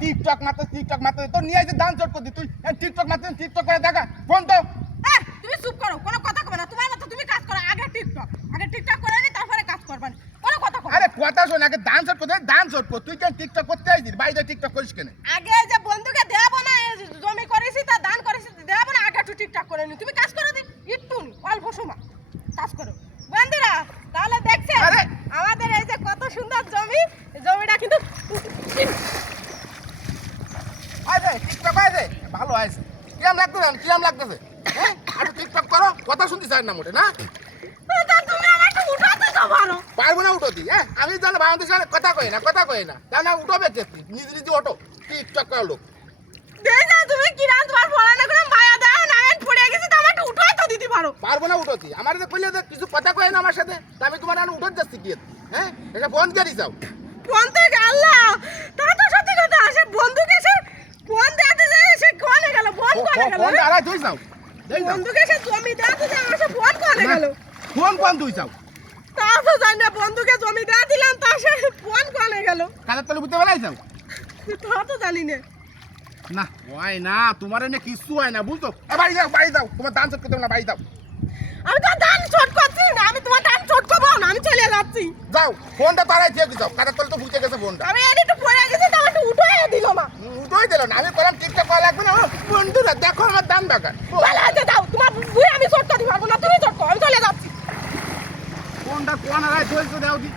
TikTok মারতে তোর নিয়ে এসে দান চট করতি তুই টিকটক মারতে টিকটক করে দেখা ফোন তো তুমি চুপ করো, কোনো কথা কবে না। তোমার মতো তুমি কাজ করো, আগে টিকটক করে নি, তারপরে কাজ করবা না। কোনো কথা কবে। আরে কথা শোন, আগে দান চট করতে দান চট কর। তুই কেন টিকটক করতে আইছিস? বাইরে টিকটক করিস কেন? আগে যে বন্ধুকে দেবো না, জমি করেছি তা দান করেছি দেবো না, আগে একটু টিকটক করে নি। তুমি কাজ করো দিন, একটু অল্প সময় কাজ করো। বন্ধুরা তাহলে দেখছেন আমাদের এই যে কত সুন্দর জমি, জমিটা কিন্তু আরে টিকটক আইছে ভালো আইছে। কিরম লাগতেছে হ্যাঁ? আর টিকটক করো, কথা শুনতে চাই না মোটে না। তুমি আমার একটু উঠাতে তো পারো। পারবো না উঠোতি হ্যাঁ? আমি জানো বাংলাদেশ কথা কই না তাই না উঠবে কে? নিজে ওঠো টিকটক করো লোক। দেখো তুমি কি রাত তোমার পড়ানো করে মায়া দাও না, আমি পড়ে গেছি, তো আমার একটু উঠাই তো দিতে পারো। পারবো না উঠোতি। আমার যে কইলে যে কিছু কথা কই না আমার সাথে, তা আমি তোমার আর উঠত যাচ্ছি কি হ্যাঁ? এটা ফোন করি যাও। ফোন থেকে আল্লাহ, তা তো সত্যি কথা। সে বন্ধুকে সে ফোন দেতে যায়, সে কোনে গেল, ফোন কোনে গেল, ফোন আড়াই তুই যাও। বন্ধুকে সে জমি দেতে যায়, আমার সে ফোন কোনে গেল। ফোন তুই যাও। তা তো জানি না, বন্ধুকে জমি দিয়ে দিলাম, তা সে ফোন কোনে গেল, কাদের তলে বুঝতে বেলাই যাও। তা তো জানি না। না হয় না, তোমার এনে কিছু হয় না বুঝছো। বাড়ি যাও তোমার দান চট করতে না, বাড়ি যাও। আমি তো দান চট করছি না, আমি তোমার দান চট করবো না, আমি চলে যাচ্ছি। যাও ফোনটা তারাই দিয়ে যাও, কাদের তলে তো বুঝতে গেছে ফোনটা। আমি এনে একটু পড়ে গেছি, তো আমার একটু উঠাই দিল না। উঠোই দিল না, আমি বললাম টিকটক করা লাগবে না। বন্ধুরা দেখো আমার দান বাগান। ভালো আছে, দাও তোমার বুঝে আমি চট করতে পারবো না, তুমি চট করো, আমি চলে যাচ্ছি। ফোনটা কোন আড়াই চলছে দাও দি।